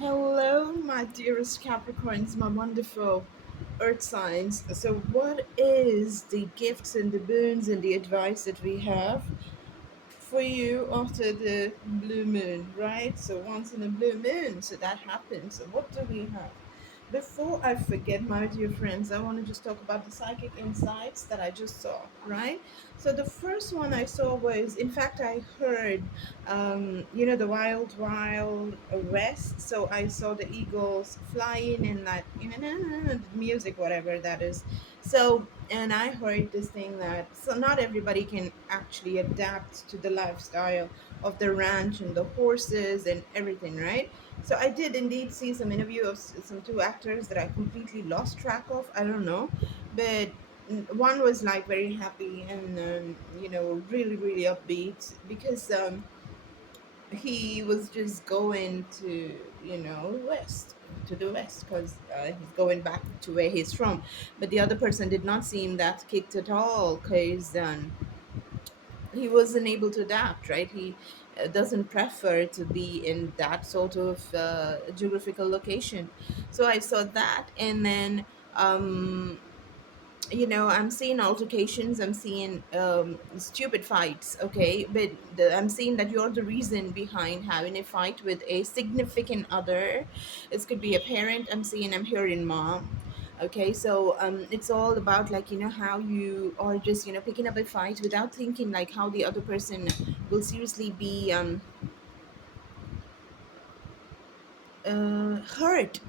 Hello, my dearest Capricorns, my wonderful earth signs. So, what is the gifts and the boons and the advice that we have for you after the blue moon, right? So, once in a blue moon, so that happens. So, what do we have? Before I forget, my dear friends, I want to just talk about the psychic insights that I just saw, right? So the first one I saw was, in fact, I heard, the wild, wild west. So I saw the eagles flying and that, the music, whatever that is. So, and I heard this thing that, so not everybody can actually adapt to the lifestyle of the ranch and the horses and everything, right? So I did indeed see some interview of some two actors that I completely lost track of. I don't know, but one was like very happy and really really upbeat because he was just going to west to the west because he's going back to where he's from. But the other person did not seem that kicked at all because he wasn't able to adapt, right? He doesn't prefer to be in that sort of geographical location. So I saw that, and then I'm seeing altercations, I'm seeing stupid fights, okay? But I'm seeing that you're the reason behind having a fight with a significant other. It could be a parent. I'm hearing mom. Okay, so it's all about, like, how you are just picking up a fight without thinking like how the other person will seriously be hurt.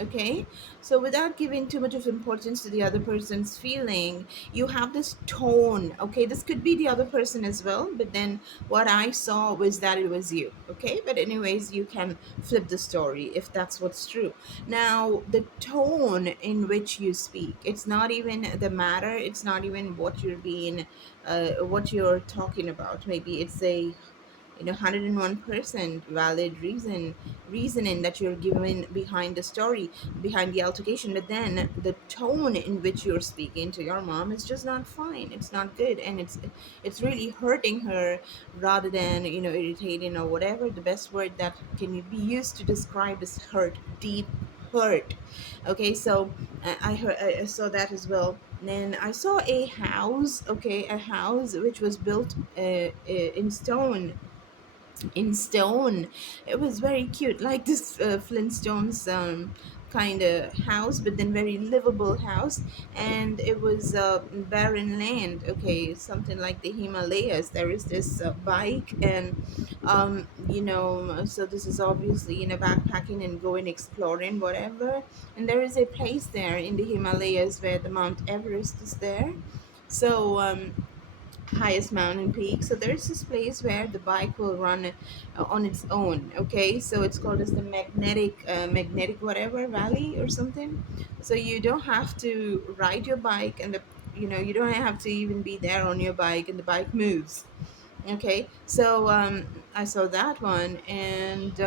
Okay, so without giving too much of importance to the other person's feeling, you have this tone. Okay, this could be the other person as well, but then what I saw was that it was you. Okay, but anyways, you can flip the story if that's what's true. Now, the tone in which you speak, it's not even the matter, it's not even what you're being what you're talking about. Maybe it's a 101% valid reasoning that you're given behind the story, behind the altercation, but then the tone in which you're speaking to your mom is just not fine. It's not good, and it's really hurting her rather than irritating or whatever. The best word that can be used to describe is hurt, deep hurt. Okay, so I saw that as well. Then I saw a house, okay, a house which was built in stone. It was very cute, like this Flintstones kind of house, but then very livable house. And it was barren land, okay, something like the Himalayas. There is this bike, and so this is obviously backpacking and going exploring, whatever. And there is a place there in the Himalayas where the Mount Everest is there. So highest mountain peak. So there's this place where the bike will run on its own. Okay, so it's called as the magnetic whatever valley or something. So you don't have to ride your bike, and you don't have to even be there on your bike, and the bike moves. Okay, so I saw that one, and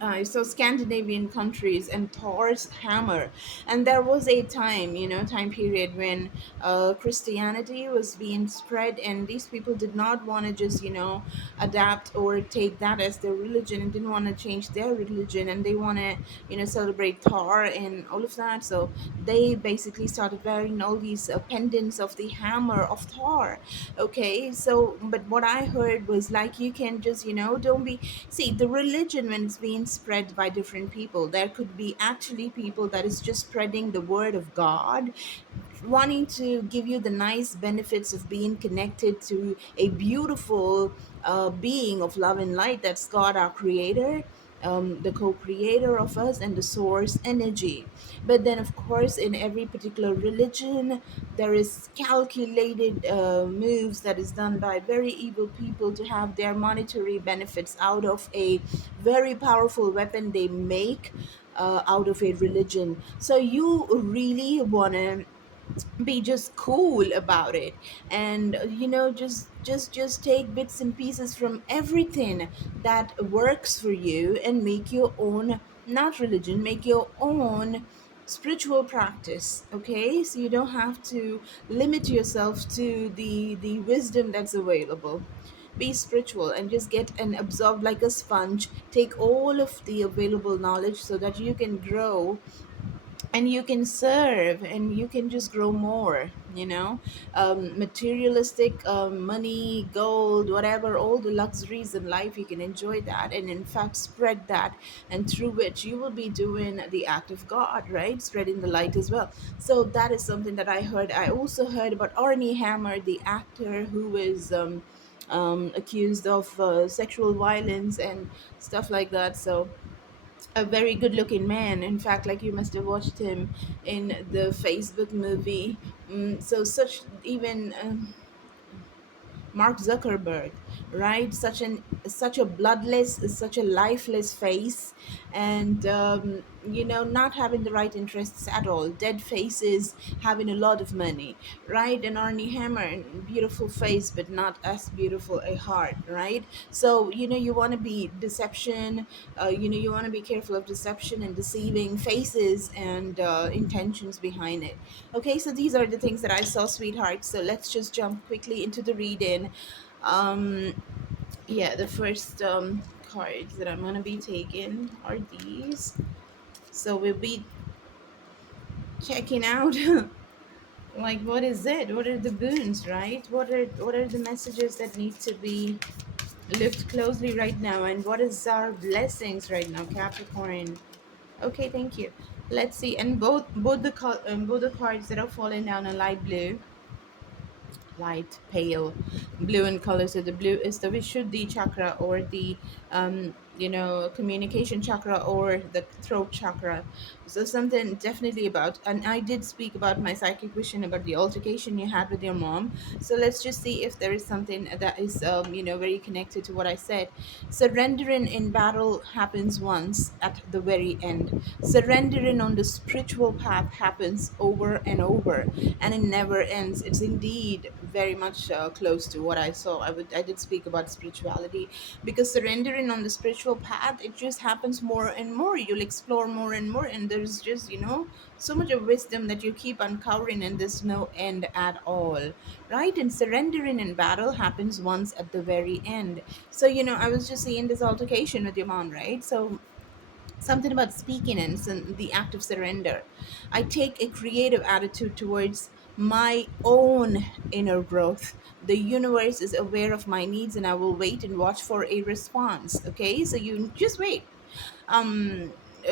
I saw Scandinavian countries and Thor's hammer. And there was a time period when Christianity was being spread, and these people did not want to just adapt or take that as their religion, and didn't want to change their religion, and they want to celebrate Thor and all of that. So they basically started wearing all these pendants of the hammer of Thor. Okay, so but what I heard was, like, you can just don't be. See, the religion, when it's being spread by different people, there could be actually people that is just spreading the word of God, wanting to give you the nice benefits of being connected to a beautiful being of love and light, that's God, our creator, the co-creator of us, and the source energy. But then, of course, in every particular religion, there is calculated moves that is done by very evil people to have their monetary benefits out of a very powerful weapon they make out of a religion. So you really want to be just cool about it, and just take bits and pieces from everything that works for you, and make your own, not religion, make your own spiritual practice. Okay, so you don't have to limit yourself to the wisdom that's available. be spiritual and just get and absorb like a sponge, take all of the available knowledge so that you can grow and you can serve and you can just grow more, materialistic, money, gold, whatever, all the luxuries in life, you can enjoy that and in fact spread that, and through which you will be doing the act of God, right, spreading the light as well. So that is something that I heard. I also heard about Arnie Hammer, the actor who is accused of sexual violence and stuff like that. So a very good looking man, in fact, like you must have watched him in the Facebook movie. So such even Mark Zuckerberg, right? Such a bloodless, such a lifeless face, and not having the right interests at all. Dead faces, having a lot of money, right? And Arnie Hammer, beautiful face, but not as beautiful a heart, right? So you want to be deception. You want to be careful of deception and deceiving faces and intentions behind it. Okay, so these are the things that I saw, sweetheart. So let's just jump quickly into the reading. Um, yeah, the first cards that I'm gonna be taking are these. So we'll be checking out like what is it? What are the boons, right? What are the messages that need to be looked closely right now, and what is our blessings right now, Capricorn? Okay, thank you. Let's see, and both the cards that are falling down are light blue, light pale blue in color. So the blue is the Vishuddhi chakra, or the communication chakra, or the throat chakra. So something definitely about, and I did speak about my psychic vision about the altercation you had with your mom. So let's just see if there is something that is very connected to what I said. Surrendering in battle happens once at the very end. Surrendering on the spiritual path happens over and over, and it never ends. It's indeed very much close to what I saw. I did speak about spirituality, because surrendering on the spiritual path, it just happens more and more. You'll explore more and more, and there's just so much of wisdom that you keep uncovering, and there's no end at all, right? And surrendering in battle happens once at the very end. So I was just seeing this altercation with your mom, right? So something about speaking and the act of surrender. I take a creative attitude towards my own inner growth. The universe is aware of my needs, and I will wait and watch for a response. Okay, so you just wait.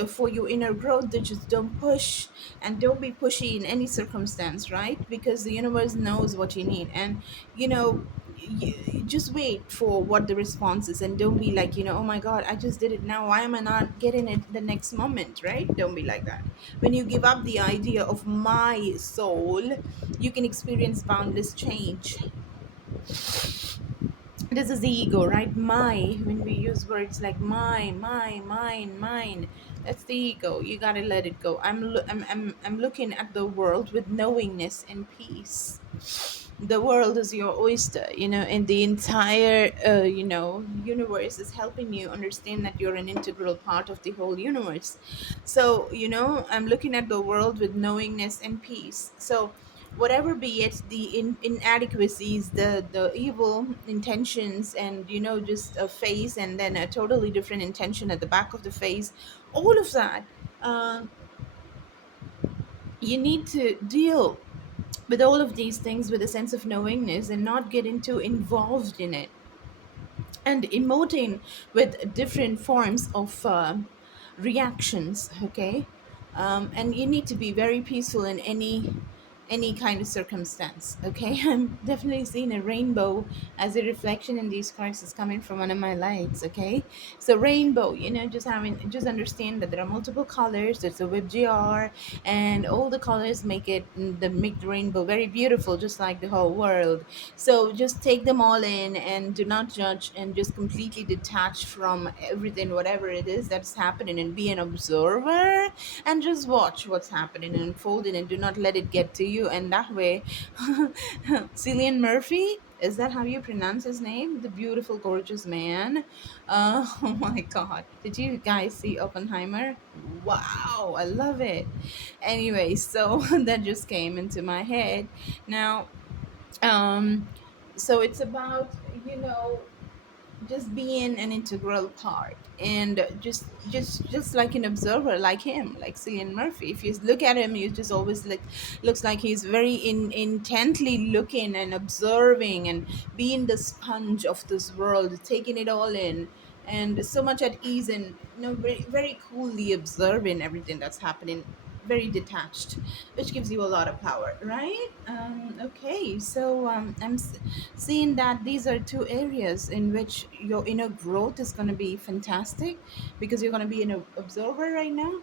For your inner growth, that just don't push, and don't be pushy in any circumstance, right? Because the universe knows what you need, and just wait for what the response is, and don't be like, oh my god, I just did it now, why am I not getting it the next moment, right? Don't be like that. When you give up the idea of my soul, you can experience boundless change. This is the ego, right? My, when we use words like my, mine, that's the ego. You gotta let it go. I'm looking at the world with knowingness and peace. The world is your oyster, and the entire universe is helping you understand that you're an integral part of the whole universe. So I'm looking at the world with knowingness and peace. So whatever be it, the inadequacies, the evil intentions, and just a face and then a totally different intention at the back of the face, all of that, uh, you need to deal with all of these things with a sense of knowingness, and not get into involved in it, and emoting with different forms of reactions. Okay, and you need to be very peaceful in any kind of circumstance. Okay, I'm definitely seeing a rainbow as a reflection in these cards. Is coming from one of my lights. Okay, so rainbow, just understand that there are multiple colors. There's a WebGR, and all the colors make the rainbow very beautiful, just like the whole world. So just take them all in, and do not judge, and just completely detach from everything, whatever it is that's happening, and be an observer, and just watch what's happening and unfolding, and do not let it get to you. And that way, Cillian Murphy, is that how you pronounce his name? The beautiful, gorgeous man. Oh my God. Did you guys see Oppenheimer? Wow, I love it. Anyway, so that just came into my head. Now, um, so it's about, you know, just being an integral part, and just like an observer, like him, like Cillian Murphy. If you look at him, you just always looks like he's very intently looking and observing and being the sponge of this world, taking it all in, and so much at ease, and very, very coolly observing everything that's happening, very detached, which gives you a lot of power, right? Okay, so seeing that these are two areas in which your inner growth is going to be fantastic, because you're going to be an observer right now.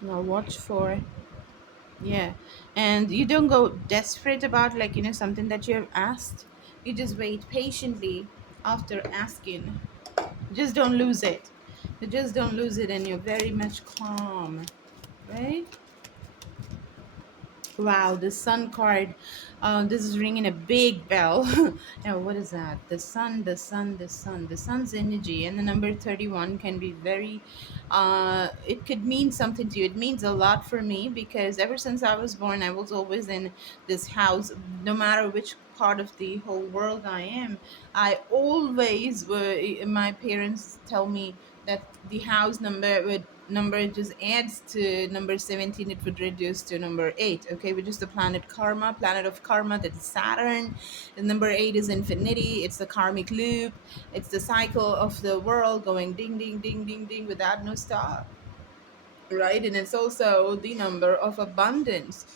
Now watch for, yeah, and you don't go desperate about, like, something that you have asked. You just wait patiently after asking. Just don't lose it. You just don't lose it, and you're very much calm, right? Wow, the sun card. This is ringing a big bell. Now, what is that? The sun, the sun, the sun. The sun's energy, and the number 31 can be very, it could mean something to you. It means a lot for me, because ever since I was born, I was always in this house. No matter which part of the whole world I am, I always were, my parents tell me that the house number just adds to number 17, it would reduce to number 8, okay, which is the planet karma, planet of karma, that is Saturn. And number 8 is infinity, it's the karmic loop, it's the cycle of the world going ding ding ding ding ding without no stop, right? And it's also the number of abundance.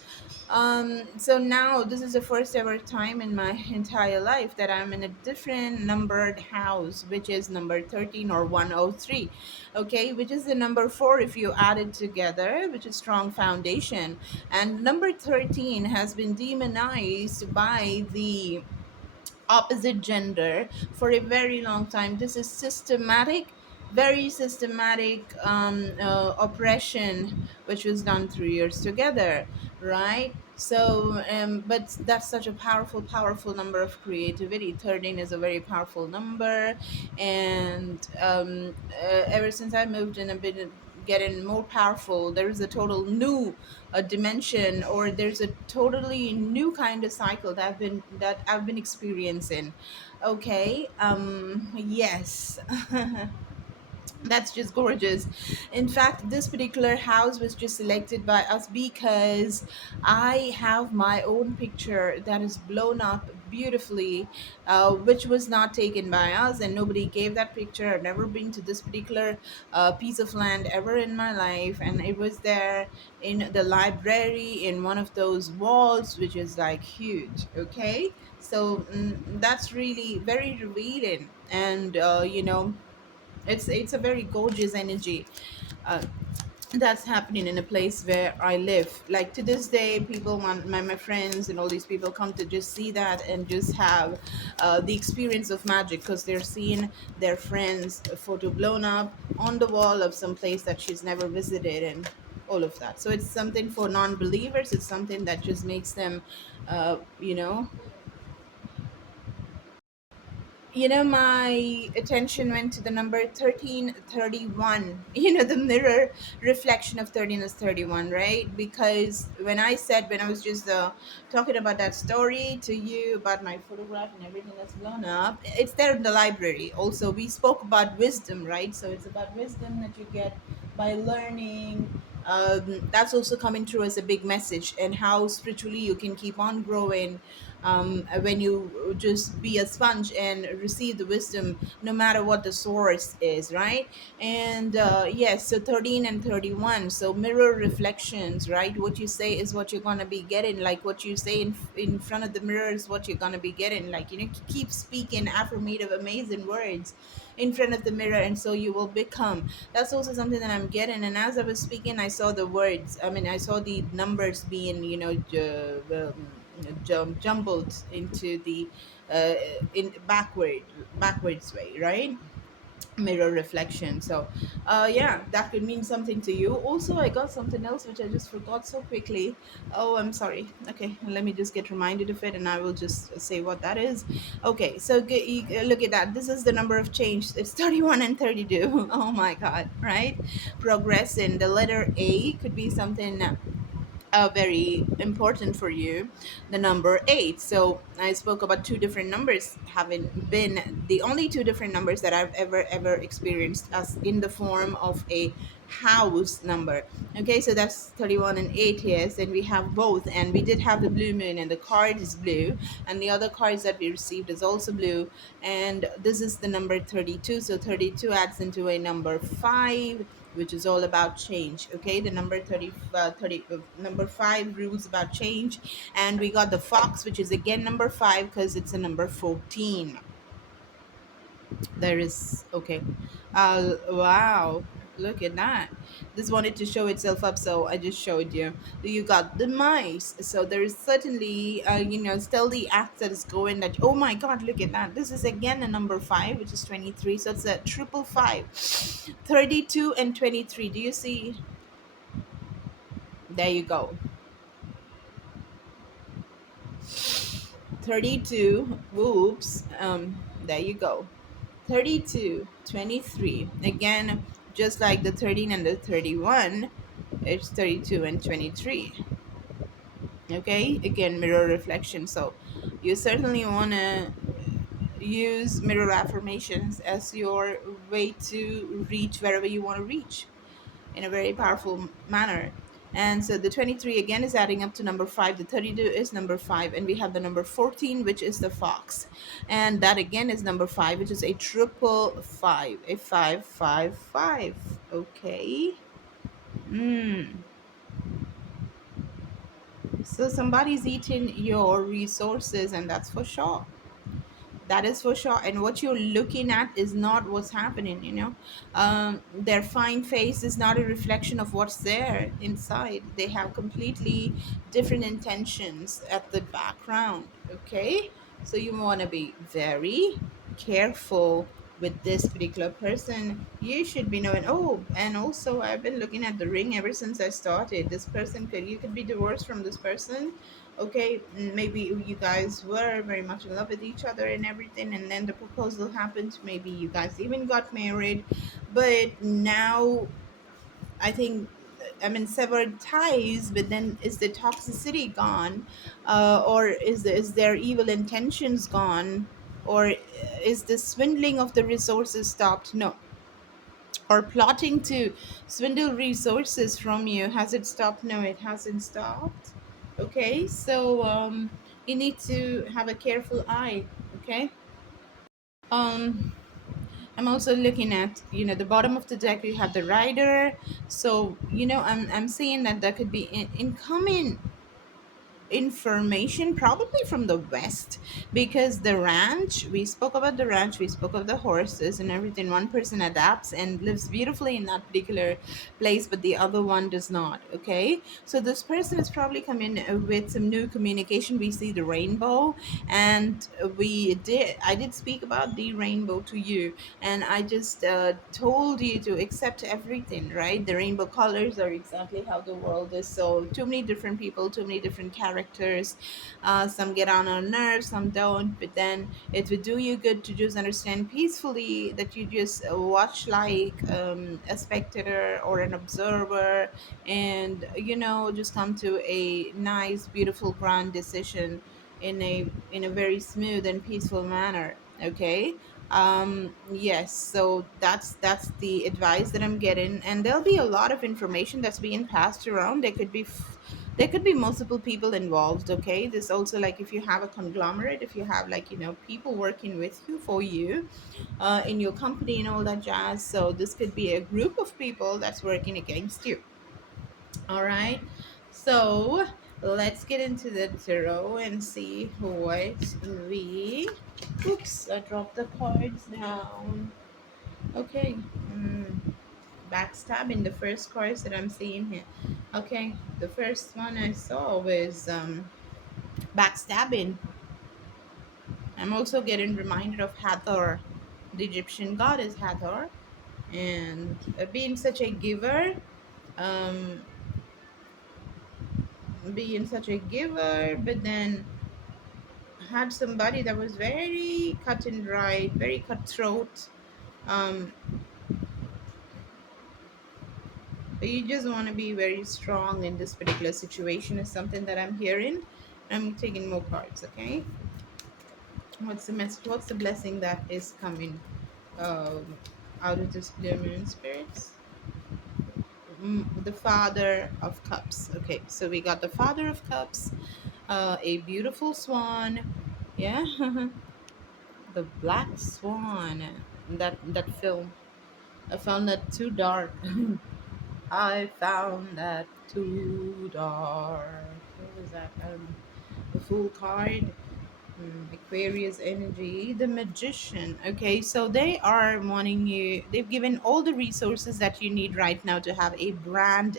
So now this is the first ever time in my entire life that I'm in a different numbered house, which is number 13 or 103, okay, which is the number 4 if you add it together, which is strong foundation. And number 13 has been demonized by the opposite gender for a very long time. This is systematic, very systematic oppression, which was done through years together, right? So, but that's such a powerful, powerful number of creativity. 13 is a very powerful number, and ever since I moved in, I've been getting more powerful. There is a total new dimension, or there's a totally new kind of cycle that I've been experiencing. Okay, yes. That's just gorgeous. In fact, this particular house was just selected by us because I have my own picture that is blown up beautifully, which was not taken by us, and nobody gave that picture. I've never been to this particular piece of land ever in my life, and it was there in the library in one of those walls, which is like huge. Okay, so that's really very revealing, and it's a very gorgeous energy uh, that's happening in a place where I live. Like, to this day, people want my friends and all these people come to just see that and just have the experience of magic, because they're seeing their friends photo blown up on the wall of some place that she's never visited, and all of that. So it's something for non-believers. It's something that just makes them uh, you know my attention went to the number 1331. The mirror reflection of 13 is 31, right? Because when I was just talking about that story to you about my photograph and everything that's blown up, it's there in the library. Also, we spoke about wisdom, right? So it's about wisdom that you get by learning. That's also coming through as a big message, and how spiritually you can keep on growing when you just be a sponge and receive the wisdom, no matter what the source is, right? And yes, so 13 and 31, so mirror reflections, right? What you say is what you're going to be getting. Like, what you say in front of the mirror is what you're going to be getting. Like, keep speaking affirmative amazing words in front of the mirror, and so you will become. That's also something that I'm getting. And as I was speaking, I saw the words, I saw the numbers being, jumbled into the uh, in backwards way, right? Mirror reflection. So yeah, that could mean something to you. Also, I got something else which I just forgot so quickly. Oh, I'm sorry. Okay, let me just get reminded of it, and I will just say what that is. Okay, so look at that. This is the number of change. It's 31 and 32. Oh my god, right? Progressing. The letter A could be something very important for you, the number 8. So I spoke about two different numbers having been the only two different numbers that I've ever experienced as in the form of a house number. Okay, so that's 31 and 8. Yes, and we have both, and we did have the blue moon, and the card is blue, and the other cards that we received is also blue, and this is the number 32. So 32 adds into a number 5, which is all about change. Okay, the number 30, number 5 rules about change. And we got the fox, which is again number 5 because it's a number 14. There is, okay. Wow, look at that. This wanted to show itself up, so I just showed you. You got the mice. So there is certainly, still the act that is going, that, oh my god, look at that. This is again a number 5, which is 23. So it's a triple 5. 32 and 23. Do you see? There you go. 32. Whoops. There you go. 32, 23. Again, just like the 13 and the 31, it's 32 and 23. Okay, again, mirror reflection. So you certainly want to use mirror affirmations as your way to reach wherever you want to reach in a very powerful manner. And so the 23 again is adding up to number 5. The 32 is number 5. And we have the number 14, which is the fox. And that again is number 5, which is a triple 5. A 555. Okay. Mm. So somebody's eating your resources, and that's for sure. That is for sure. And what you're looking at is not what's happening, their fine face is not a reflection of what's there inside. They have completely different intentions at the background. Okay, so you want to be very careful with this particular person. You should be knowing, oh, and also I've been looking at the ring ever since I started. This person could, you could be divorced from this person. Okay, maybe you guys were very much in love with each other and everything, and then the proposal happened. Maybe you guys even got married, but now I think, I mean, severed ties. But then, is the toxicity gone, or is their evil intentions gone, or is the swindling of the resources stopped? No. Or plotting to swindle resources from you, has it stopped? No, it hasn't stopped. Okay, so you need to have a careful eye. Okay. um I'm also looking at, the bottom of the deck. We have the rider. So, I'm seeing that there could be incoming information, probably from the west, because the ranch, we spoke about the ranch, we spoke of the horses and everything. One person adapts and lives beautifully in that particular place, but the other one does not. Okay, so this person is probably coming with some new communication. We see the rainbow, and I did speak about the rainbow to you, and I just told you to accept everything, right? The rainbow colors are exactly how the world is. So too many different people, too many different characters. Some get on our nerves, some don't, but then it would do you good to just understand peacefully that you just watch like a spectator or an observer, and just come to a nice, beautiful, grand decision in a very smooth and peaceful manner. Okay. Yes, so that's the advice that I'm getting, and there'll be a lot of information that's being passed around. There could be multiple people involved. Okay, this also, like, if you have a conglomerate, if you have, like, people working with you, for you, in your company and all that jazz. So this could be a group of people that's working against you. All right. So let's get into the tarot and see what we. Oops, I dropped the cards down. Okay. Backstabbing, the first cards that I'm seeing here. Okay. The first one I saw was backstabbing. I'm also getting reminded of Hathor, the Egyptian goddess Hathor, and being such a giver. Um, being such a giver, but then had somebody that was very cut and dry, very cutthroat. Um, So you just want to be very strong in this particular situation is something that I'm hearing. I'm taking more cards, okay? What's the message? What's the blessing that is coming um, out of this clear moon spirits? The Father of Cups. Okay, so we got the Father of Cups, a beautiful swan. Yeah, the Black Swan. That film. I found that too dark. I found that too dark. What was that? The Fool card. Aquarius energy, the magician. Okay, so they are wanting you, they've given all the resources that you need right now to have a brand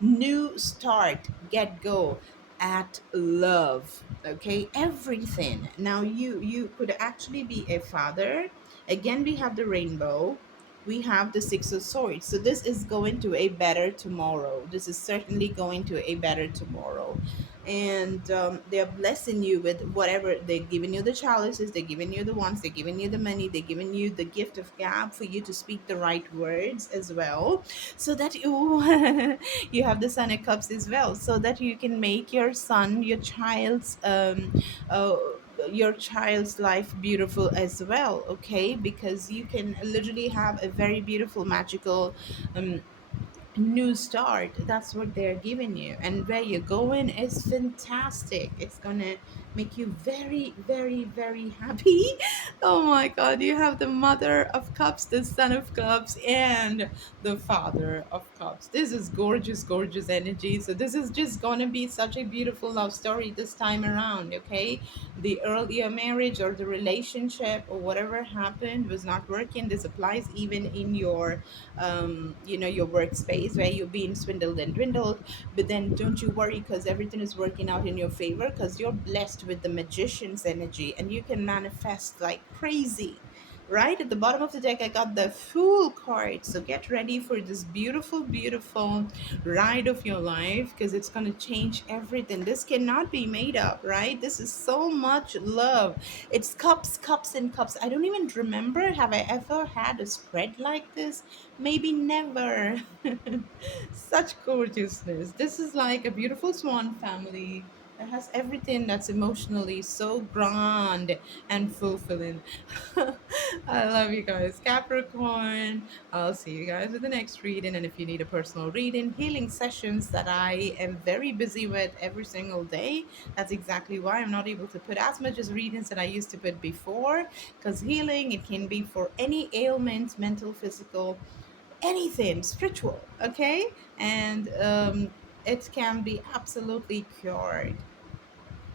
new start, get go at love. Okay, everything. Now you could actually be a father. Again, we have the rainbow. We have the Six of Swords. So this is going to a better tomorrow. This is certainly going to a better tomorrow, and they're blessing you with whatever they're giving you, the chalices, they're giving you the ones, they're giving you the money, they're giving you the gift of gab for you to speak the right words as well, so that you you have the Sun of Cups as well, so that you can make your son, uh, your child's life beautiful as well. Okay, because you can literally have a very beautiful magical um, new start. That's what they're giving you, and where you're going is fantastic. It's gonna make you very, very, very happy. Oh my god, you have the Mother of Cups, the Son of Cups, and the Father of Cups. This is gorgeous, gorgeous energy. So this is just gonna be such a beautiful love story this time around. Okay, the earlier marriage or the relationship or whatever happened was not working. This applies even in your your workspace where you're being swindled and dwindled. But then don't you worry, because everything is working out in your favor, because you're blessed with the magician's energy and you can manifest like crazy. Right at the bottom of the deck, I got the Fool card. So get ready for this beautiful, beautiful ride of your life, because it's going to change everything. This cannot be made up, right? This is so much love. It's cups, cups, and cups. I don't even remember. Have I ever had a spread like this? Maybe never. Such gorgeousness. This is like a beautiful swan family that has everything that's emotionally so grand and fulfilling. I love you guys. Capricorn. I'll see you guys with the next reading. And if you need a personal reading, healing sessions that I am very busy with every single day, that's exactly why I'm not able to put as much as readings that I used to put before. Because healing, it can be for any ailments, mental, physical, anything spiritual, okay? And it can be absolutely cured,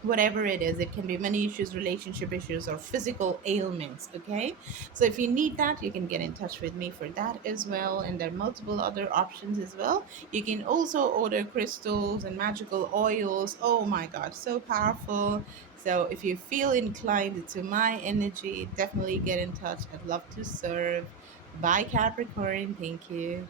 whatever it is. It can be money issues, relationship issues, or physical ailments. Okay, so if you need that, you can get in touch with me for that as well, and there are multiple other options as well. You can also order crystals and magical oils. Oh my god, so powerful. So if you feel inclined to my energy, definitely get in touch. I'd love to serve. Bye, Capricorn. Thank you.